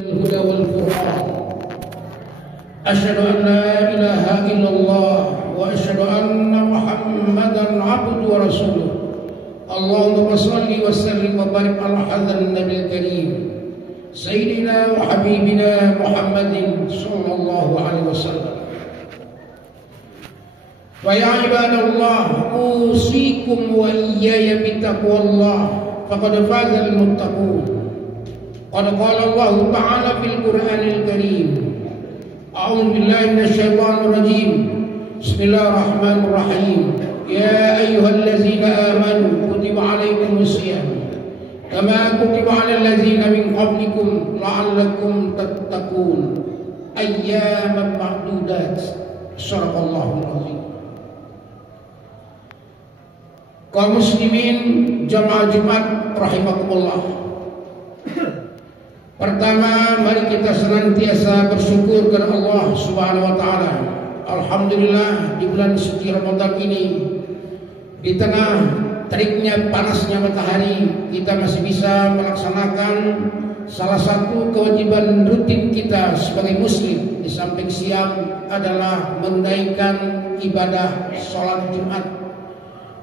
الهدى والفرقان أشهد أن لا إله إلا الله وأشهد أن محمدا عبده ورسوله اللهم صل وسلم وبارك على هذا النبي الكريم سيدنا وحبيبنا محمد صلى الله عليه وسلم ويا عباد الله أوصيكم وإياي بتقوى الله فقد فاز المتقون قد قال الله تعالى في القرآن الكريم أعوذ بالله من الشيطان الرجيم بسم الله الرحمن الرحيم يا أيها الذين آمنوا كتب عليكم الصيام كما كتب على الذين من قبلكم لعلكم تتقون أياما معدودات صدق الله العظيم. Kaum muslimin jamaah Jumat rahimakumullah. Pertama, mari kita senantiasa bersyukur kepada Allah Subhanahu wa taala. Alhamdulillah di bulan suci Ramadan ini, di tengah teriknya panasnya matahari, kita masih bisa melaksanakan salah satu kewajiban rutin kita sebagai muslim di samping siam adalah menunaikan ibadah salat Jumat.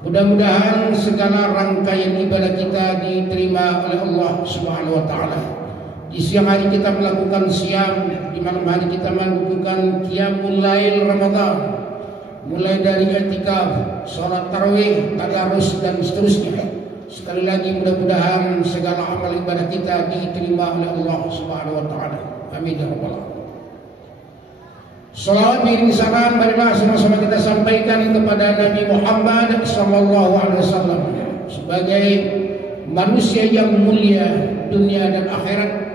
Mudah-mudahan segala rangkaian ibadah kita diterima oleh Allah Subhanahu wa taala. Di siang hari kita melakukan siam, di malam hari kita melakukan qiyamul lail Ramadan. Mulai dari i'tikaf, salat tarawih, tadarus dan seterusnya. Sekali lagi mudah-mudahan segala amal ibadah kita diterima oleh Allah Subhanahu wa taala. Amin ya rabbal alamin. Salawat biring salam marilah sama-sama kita sampaikan kepada Nabi Muhammad sallallahu alaihi wasallam sebagai manusia yang mulia dunia dan akhirat.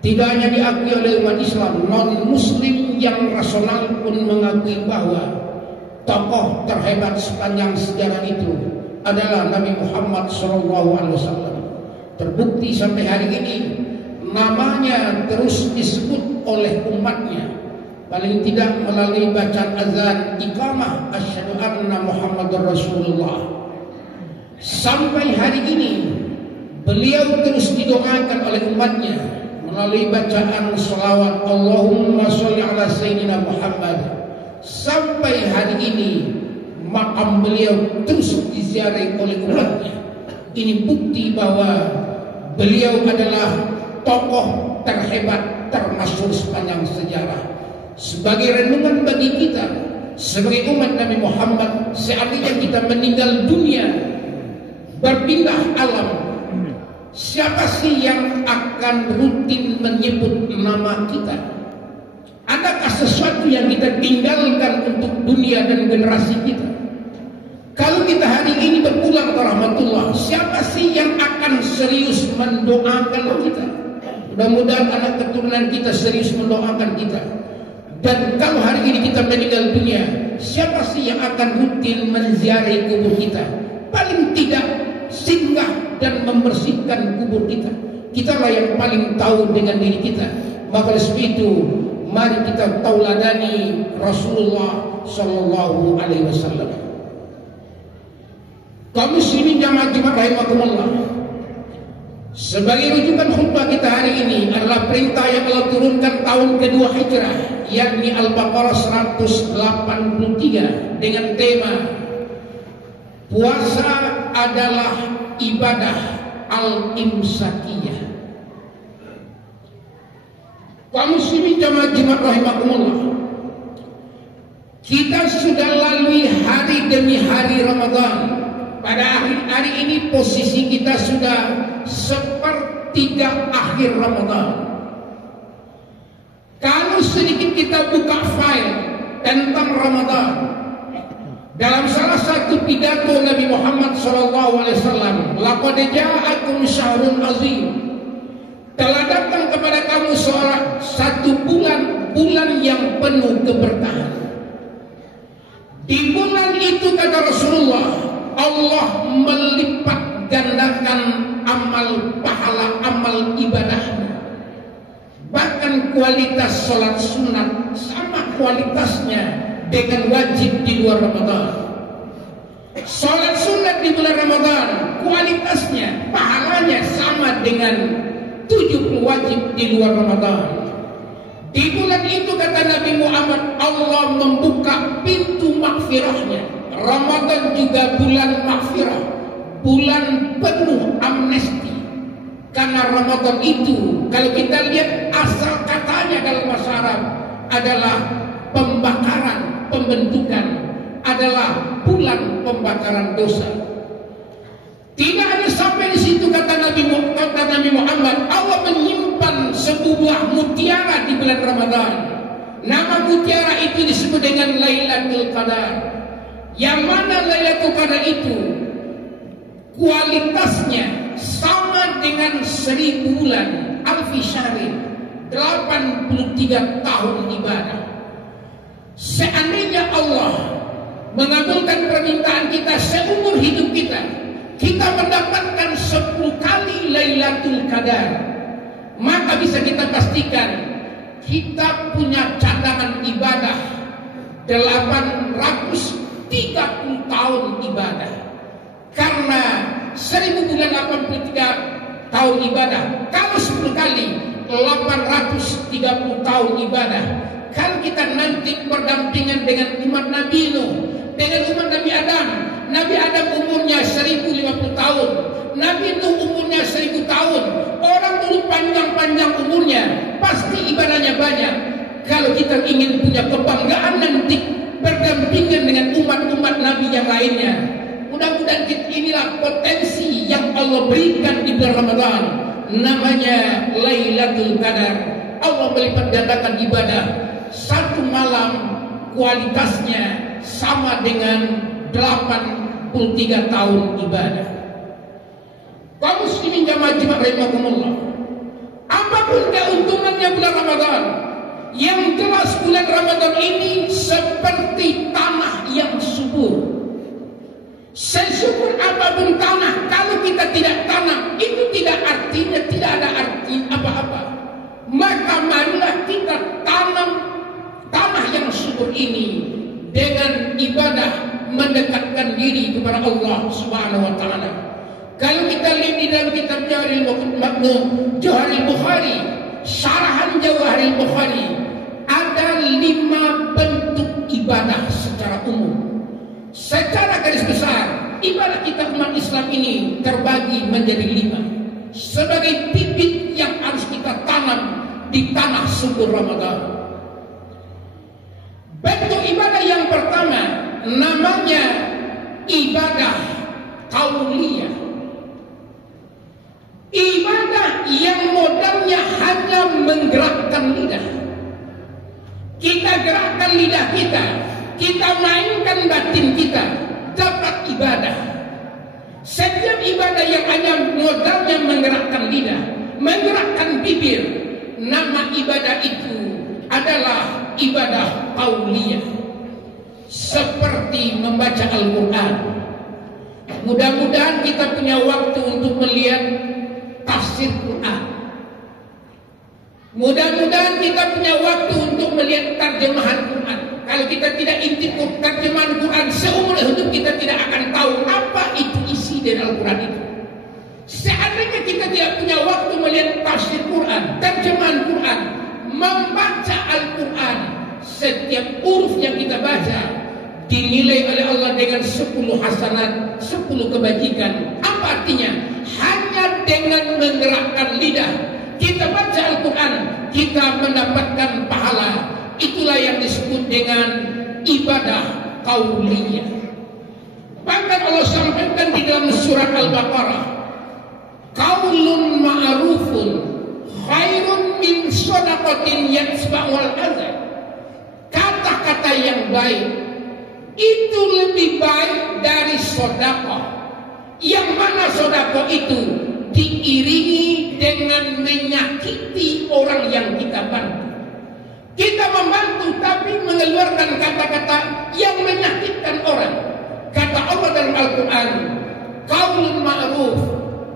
Tidak hanya diakui oleh umat Islam, non-muslim yang rasional pun mengakui bahwa tokoh terhebat sepanjang sejarah itu adalah Nabi Muhammad sallallahu alaihi wasallam. Terbukti sampai hari ini namanya terus disebut oleh umatnya. Paling tidak melalui bacaan azan iqamah asyhadu anna Muhammadar Rasulullah. Sampai hari ini beliau terus didoakan oleh umatnya melalui bacaan salawat Allahumma sholli ala sayyidina Muhammad. Sampai hari ini makam beliau terus diziarahi oleh umatnya. Ini bukti bahwa beliau adalah tokoh terhebat termasyhur sepanjang sejarah. Sebagai renungan bagi kita sebagai umat Nabi Muhammad, seandainya kita meninggal dunia berpindah alam, siapa sih yang akan rutin menyebut nama kita? Adakah sesuatu yang kita tinggalkan untuk dunia dan generasi kita? Kalau kita hari ini berpulang ke rahmatullah, siapa sih yang akan serius mendoakan kita? Mudah-mudahan anak keturunan kita serius mendoakan kita. Dan kalau hari ini kita meninggal dunia, siapa sih yang akan rutin menziarahi kubur kita? Paling tidak singgah dan membersihkan kubur kita. Kitalah yang paling tahu dengan diri kita. Maka sebab itu, mari kita tauladani Rasulullah sallallahu alaihi wasallam. Kaum muslimin jamaah Jumat rahimakumullah. Sebagai rujukan khutbah kita hari ini adalah perintah yang Allah turunkan tahun kedua Hijrah, yakni Al-Baqarah 183 dengan tema puasa adalah ibadah al-imsakiyah. Kaum muslimin jamaah Jumat rahimakumullah, kita sudah lalui hari demi hari Ramadan. Pada hari ini posisi kita sudah sepertiga akhir Ramadan. Kalau sedikit kita buka file tentang Ramadan, dalam salah satu pidato Nabi Muhammad SAW, laqad ja'akum syahrun azim, telah datang kepada kamu satu bulan yang penuh keberkahan. Di bulan itu kata Rasulullah, Allah melipat gandakan pahala amal ibadahnya. Bahkan kualitas sholat sunat sama kualitasnya dengan wajib di luar Ramadan. Sholat sunat di bulan Ramadan kualitasnya, pahalanya sama dengan 70 wajib di luar Ramadan. Di bulan itu kata Nabi Muhammad, Allah membuka pintu maghfirahnya. Ramadan juga bulan maghfirah, bulan penuh amnesti. Karena Ramadan itu kalau kita lihat asal katanya dalam bahasa Arab adalah pembakaran, pembentukan, adalah bulan pembakaran dosa. Tidak hanya sampai di situ kata Nabi Muhammad, Allah menyimpan sebuah mutiara di bulan Ramadan. Nama mutiara itu disebut dengan Lailatul Qadar. Yang mana Lailatul Qadar itu kualitasnya sama dengan 1000 bulan, alfi syahrin, 83 tahun ibadah. Seandainya Allah mengabulkan permintaan kita seumur hidup kita, kita mendapatkan 10 kali Lailatul Qadar, maka bisa kita pastikan kita punya cadangan ibadah 830 tahun ibadah. Karena 1000 bulan 83 tahun ibadah, kalau 10 kali 830 tahun ibadah. Kalau kita nanti berdampingan dengan umat Nabi Nuh, dengan umat Nabi Adam. Nabi Adam umurnya 1050 tahun, Nabi Nuh umurnya 1000 tahun. Orang dulu panjang-panjang umurnya, pasti ibadahnya banyak. Kalau kita ingin punya kebanggaan nanti berdampingan dengan umat-umat Nabi yang lainnya, mudah-mudahan inilah potensi yang Allah berikan di bulan Ramadan. Namanya Lailatul Qadar. Allah melipat gandakan ibadah. Satu malam kualitasnya sama dengan 83 tahun ibadah. Kaum muslimin jamaah Jumat rahimakumullah, apapun keuntungannya bulan Ramadan, yang jelas bulan Ramadan ini seperti tanah yang subur. Sesubur apapun tanah, kalau kita tidak tanam, itu tidak artinya tidak ada arti apa-apa. Maka marilah kita tanam tanah yang subur ini dengan ibadah, mendekatkan diri kepada Allah Subhanahu wa taala. Kalau kita lihat di dalam kitab Jawahirul Bukhari, syarahan Jawahirul Bukhari, ada 5 bentuk ibadah secara umum. Secara garis besar, ibadah kita umat Islam ini terbagi menjadi 5 sebagai bibit yang harus kita tanam di tanah subur Ramadan. Bentuk ibadah yang pertama namanya ibadah qauliyah. Ibadah yang modalnya hanya menggerakkan lidah. Kita gerakkan lidah kita mainkan batin kita, dapat ibadah. Setiap ibadah yang hanya modalnya menggerakkan lidah, menggerakkan bibir, nama ibadah itu adalah ibadah qauliyah. Seperti membaca Al-Quran. Mudah-mudahan kita punya waktu untuk melihat tafsir Quran. Mudah-mudahan kita punya waktu untuk melihat terjemahan Quran. Kalau kita tidak intip terjemahan Quran, seumur hidup kita tidak akan tahu apa itu isi dari Al-Quran itu. Seandainya kita tidak punya waktu melihat tafsir Quran, terjemahan Quran, membaca Al-Quran, setiap huruf yang kita baca dinilai oleh Allah dengan 10 hasanat, 10 kebajikan. Apa artinya? Hanya dengan menggerakkan lidah kita baca Al-Quran, kita mendapatkan pahala. Itulah yang disebut dengan ibadah qauliyah. Bahkan Allah sampaikan di dalam surat Al-Baqarah, qaulun ma'rufun khairun min shadaqatin yatba'uhal adza. Kata-kata yang baik itu lebih baik dari sedekah. Yang mana sedekah itu diiringi dengan menyakiti orang yang kita bantu. Kita membantu tapi mengeluarkan kata-kata yang menyakitkan orang. Kata Allah dalam Al-Quran, qaulun ma'ruf,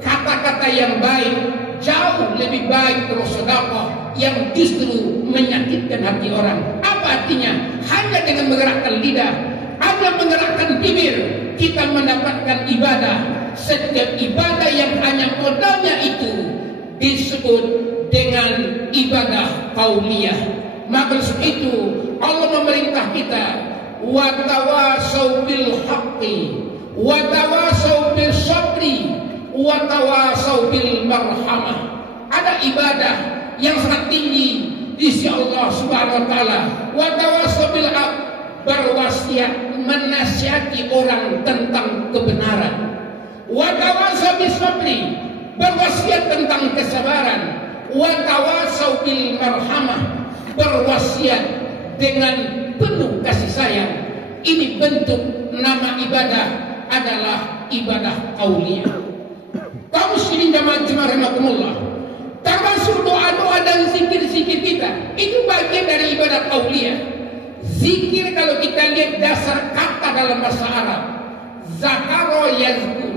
kata-kata yang baik jauh lebih baik dari sedekah yang justru menyakitkan hati orang. Apa artinya? Hanya dengan menggerakkan lidah, hanya menggerakkan bibir, kita mendapatkan ibadah. Setiap ibadah yang hanya modalnya itu disebut dengan ibadah qauliyah. Maka itu Allah memerintah kita, wa tawasau bil haqqi wa tawasau bis sabri wa tawasau bil marhamah. Ada ibadah yang sangat tinggi di sisi Allah Subhanahu wa taala. Wa tawasau bil haqq, berwasiat menasihati orang tentang kebenaran. Wa tawasau bis sabri, berwasiat tentang kesabaran. Wa tawasau bil marhamah, berwasiat dengan penuh kasih sayang. Ini bentuk nama ibadah adalah ibadah qauliyah. Kaum muslimin jamaah rahimakumullah, termasuk doa-doa dan zikir-zikir kita itu bagian dari ibadah qauliyah. Zikir kalau kita lihat dasar kata dalam bahasa Arab, zakaro yazkur.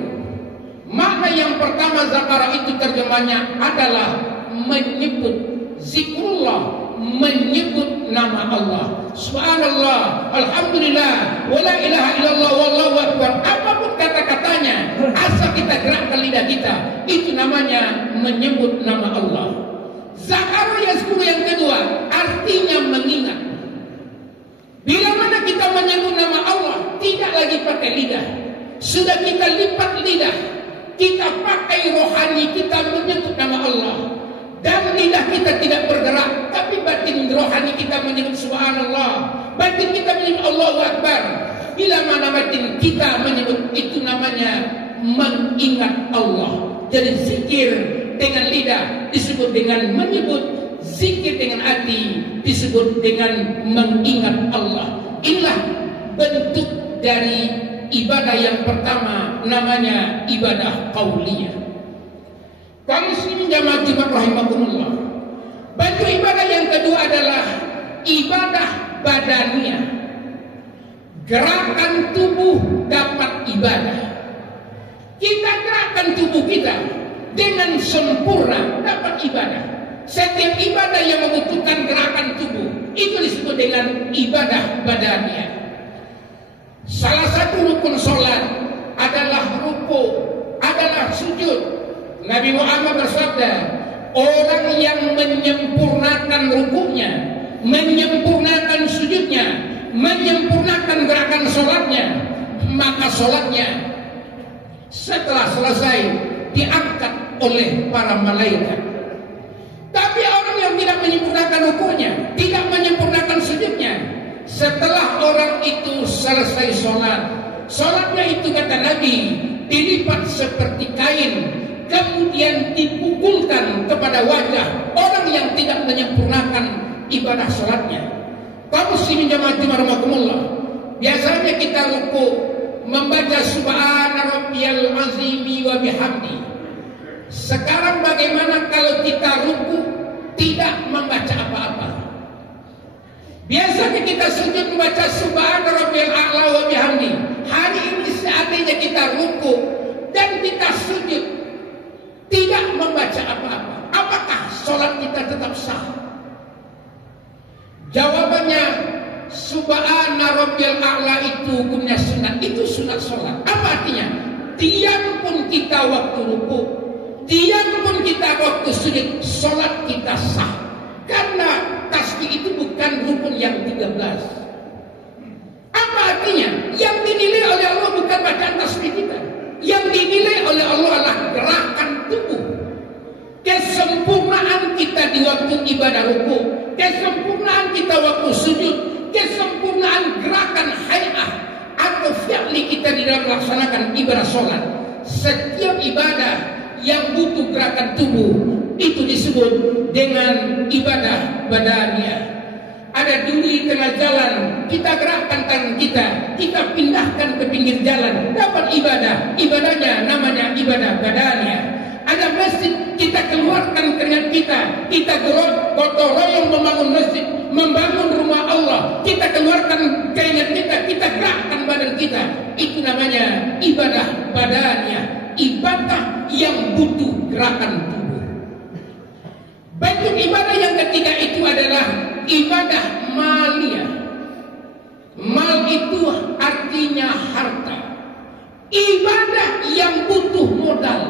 Makna yang pertama zakara itu terjemahnya adalah menyebut, zikrullah, menyebut nama Allah. Subhanallah, alhamdulillah, wala ilaha illallah, wallahu akbar. Apapun kata-katanya, asal kita gerakkan lidah kita, itu namanya menyebut nama Allah. Zakara yazkur yang kedua artinya mengingat. Bila mana kita menyebut nama Allah, tidak lagi pakai lidah, sudah kita lipat lidah, kita pakai rohani kita menyebut nama Allah. Dan lidah kita tidak bergerak, tapi batin rohani kita menyebut subhanallah, batin kita menyebut Allahu Akbar. Bila mana batin kita menyebut, itu namanya mengingat Allah. Jadi zikir dengan lidah disebut dengan menyebut, zikir dengan hati disebut dengan mengingat Allah. Inilah bentuk dari ibadah yang pertama, namanya ibadah qauliyah. Kaum muslimin jamaah rahimakumullah, bentuk ibadah yang kedua adalah ibadah badaniyah. Gerakan tubuh dapat ibadah. Kita gerakkan tubuh kita dengan sempurna dapat ibadah. Setiap ibadah yang membutuhkan gerakan tubuh itu disebut dengan ibadah badaniyah. Salah satu rukun sholat adalah ruku, adalah sujud. Nabi Muhammad bersabda, orang yang menyempurnakan rukunya, menyempurnakan sujudnya, menyempurnakan gerakan sholatnya, maka sholatnya setelah selesai diangkat oleh para malaikat. Tapi orang yang tidak menyempurnakan rukunya, tidak menyempurnakan sujudnya, setelah orang itu selesai sholat, sholatnya itu kata Nabi dilipat seperti kain, kemudian dipukulkan kepada wajah orang yang tidak menyempurnakan ibadah sholatnya. Kaum muslimin jamaah rahimakumullah, biasanya kita ruku membaca subhana rabbiyal azimi wa bihamdi. Sekarang bagaimana kalau kita ruku tidak membaca apa-apa? Biasanya kita sujud membaca subhana rabbiyal a'la wa bihamdi. Hari ini seandainya kita ruku dan kita sujud tidak membaca apa-apa, apakah sholat kita tetap sah? Jawabannya, subhana rabbiyal a'la itu hukumnya sunat, itu sunat sholat. Apa artinya? Diam pun kita waktu ruku, diam pun kita waktu sujud, sholat kita sah. Karena tasbih itu bukan rukun yang 13. Apa artinya? Yang dinilai oleh Allah bukan bacaan tasbih kita. Yang dinilai oleh Allah adalah gerakan tubuh. Kesempurnaan kita di waktu ibadah ruku, kesempurnaan kita waktu sujud, kesempurnaan gerakan hay'ah atau fi'li kita di dalam melaksanakan ibadah sholat. Setiap ibadah yang butuh gerakan tubuh itu disebut dengan ibadah badaniyah. Ada duri tengah jalan, kita gerakkan tangan kita, kita pindahkan ke pinggir jalan, dapat ibadah. Ibadahnya namanya ibadah badaniyah. Ada masjid, kita keluarkan keringat kita gotong royong membangun masjid, membangun rumah Allah, kita keluarkan keringat kita gerakkan badan kita. Itu namanya ibadah badaniyah, ibadah yang butuh gerakan tubuh. Bentuk ibadah yang ketiga itu adalah ibadah maliyah. Mal itu artinya harta. Ibadah yang butuh modal.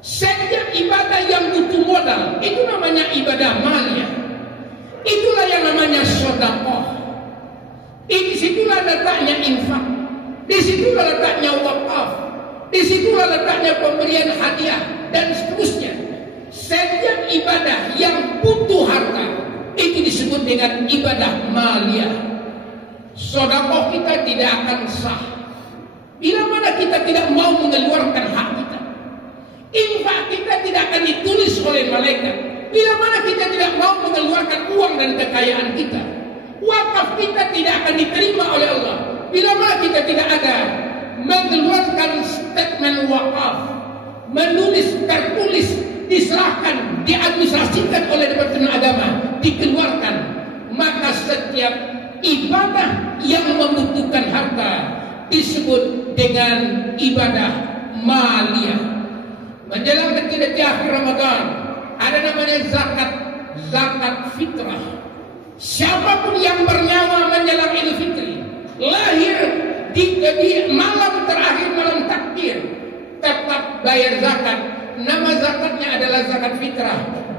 Setiap ibadah yang yang namanya sedekah. Di situlah letaknya infak. Di situlah letaknya wakaf. Di situlah letaknya pemberian hadiah dan seterusnya. Setiap ibadah yang butuh harta itu disebut dengan ibadah maliyah. Sedekah kita tidak akan sah bila mana kita tidak mau mengeluarkan hak kita. Infak kita tidak akan ditulis oleh malaikat bila mana kita tidak mau mengeluarkan uang dan kekayaan kita. Wakaf kita tidak akan diterima oleh Allah bila mana kita tidak ada mengeluarkan statement wakaf, menulis, tertulis, diserahkan, diadministrasikan oleh Departemen Agama, dikeluarkan. Maka setiap ibadah yang membutuhkan harta disebut dengan ibadah maliyah. Menjelang detik-detik akhir Ramadan ada namanya zakat fitrah. Siapapun yang bernyawa menjelang Idul Fitri, lahir di malam terakhir, malam takbir, tetap bayar zakat. Nama zakatnya adalah zakat fitrah,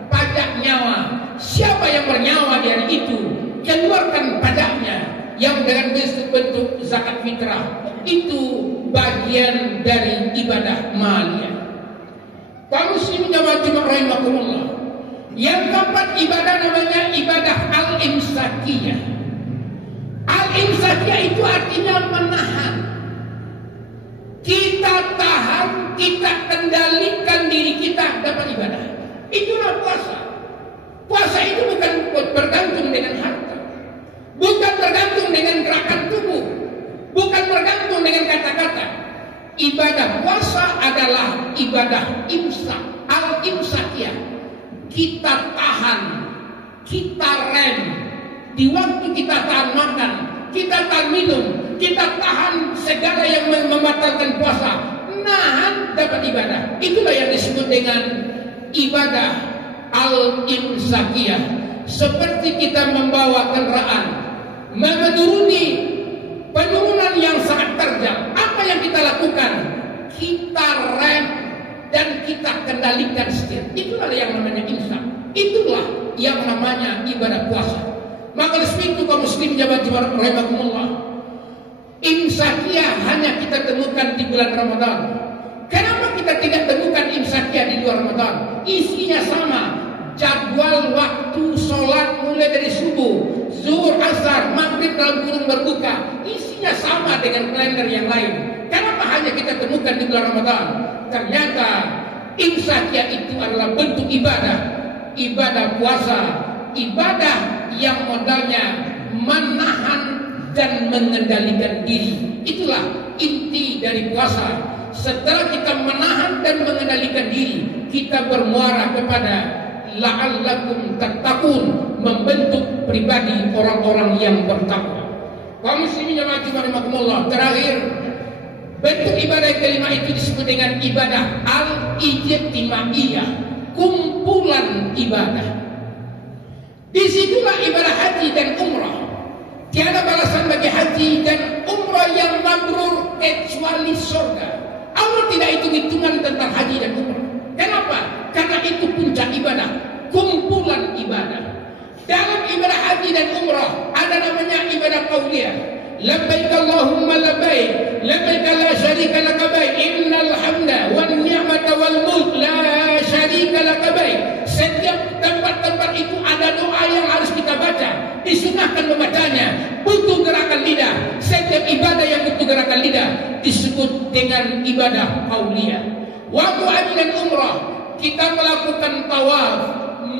pajak nyawa. Siapa yang bernyawa di hari itu, keluarkan pajaknya yang dengan bentuk zakat fitrah. Itu bagian dari ibadah maliyah. Kaum muslimin jamaah Jumat rahimakumullah. Yang keempat ibadah namanya ibadah al-imsakiyah. Al-imsakiyah itu artinya menahan. Kita tahan, kita kendalikan diri kita dapat ibadah. Itulah puasa. Puasa itu bukan bergantung dengan harta, bukan bergantung dengan gerakan tubuh, bukan bergantung dengan kata-kata. Ibadah puasa adalah ibadah imsak, al-imsakiyah. Kita tahan, kita rem. Di waktu kita tahan makan, kita tahan minum, kita tahan segala yang membatalkan puasa. Nahan dapat ibadah. Itulah yang disebut dengan ibadah al-imsakiyah. Seperti kita membawa kendaraan, menuruni penurunan yang sangat terjal. Apa yang kita lakukan? Kita rem dan kita kendalikan setir. Itulah yang namanya imsak. Itulah yang namanya ibadah puasa. Maka oleh sebab itu kaum muslim jamaah rahimakumullah, imsakiyah hanya kita temukan di bulan Ramadan. Kenapa kita tidak temukan imsakiyah di luar Ramadan? Isinya sama. Jadwal waktu sholat mulai dari subuh, zuhur, asar, maghrib dalam kurung berbuka. Isinya sama dengan kalender yang lain. Kenapa hanya kita temukan di bulan Ramadan? Ternyata imsakiyah itu adalah bentuk ibadah. Ibadah puasa, ibadah yang modalnya menahan dan mengendalikan diri. Itulah inti dari puasa. Setelah kita menahan dan mengendalikan diri, kita bermuara kepada la'allakum tattaqun, membentuk pribadi orang-orang yang bertakwa. Kaum muslimin jamaah rahimakumullah, terakhir bentuk ibadah kelima itu disebut dengan ibadah al-ijtimaiyah, kumpulan ibadah. Disitulah ibadah haji dan umrah. Tiada balasan bagi haji dan umrah yang mabrur kecuali surga. Allah tidak hitung-hitungan tentang haji dan umrah. Kenapa? Karena itu puncak ibadah, kumpulan ibadah. Dalam ibadah haji dan umrah ada namanya ibadah qauliyah. Labbaik Allahumma labbaik, labbaik la syarika laka baik, innal hamda wan ni'mata wal mulk la syarika laka baik. Setiap tempat-tempat itu ada doa yang harus kita baca, disunahkan membacanya, butuh gerakan lidah. Setiap ibadah yang butuh gerakan lidah disebut dengan ibadah qauliyah. Waktu haji dan umrah kita melakukan tawaf,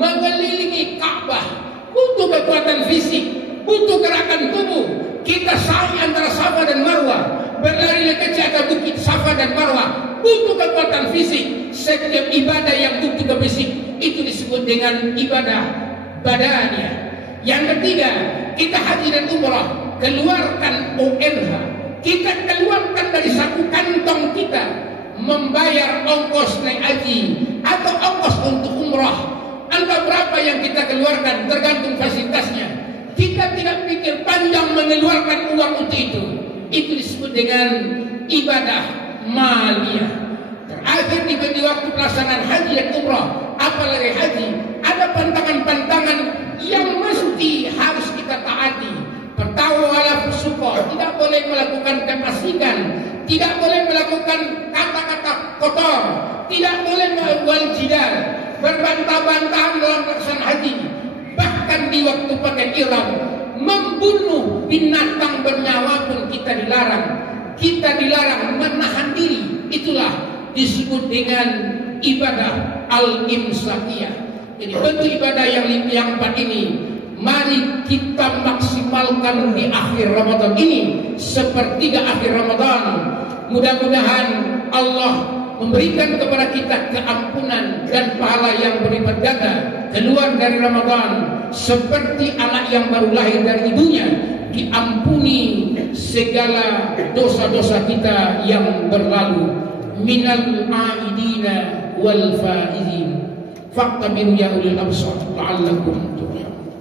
mengelilingi Ka'bah, butuh kekuatan fisik, butuh gerakan tubuh. Kita sa'i antara Safa dan Marwah, berlari kecil atas bukit Safa dan Marwah, butuh kekuatan fisik. Setiap ibadah yang butuh ke fisik itu disebut dengan ibadah badaniyah. Yang ketiga, kita haji dan umrah, keluarkan ONH. Kita keluarkan dari saku kantong kita, membayar ongkos naik haji atau ongkos untuk umrah. Angka berapa yang kita keluarkan tergantung fasilitasnya. Kita tidak pikir panjang mengeluarkan uang untuk itu. Itu disebut dengan ibadah maliyah. Terakhir di waktu pelaksanaan haji dan umrah, apalagi haji, ada pantangan-pantangan yang mesti harus tidak boleh melakukan kata-kata kotor, tidak boleh melakukan jidal, berbantah-bantahan dalam pelaksanaan haji. Bahkan di waktu pakai ihram, membunuh binatang bernyawa pun kita dilarang. Kita dilarang menahan diri. Itulah disebut dengan ibadah al-imsakiyah. Jadi bentuk ibadah yang empat ini mari kita maksimalkan di akhir Ramadan ini, sepertiga akhir Ramadan. Mudah-mudahan Allah memberikan kepada kita keampunan dan pahala yang berlipat ganda keluar dari Ramadan, seperti anak yang baru lahir dari ibunya, diampuni segala dosa-dosa kita yang berlalu. Minal aidina wal faizin faqtabiru ya ulil absar la'allakum turhamun.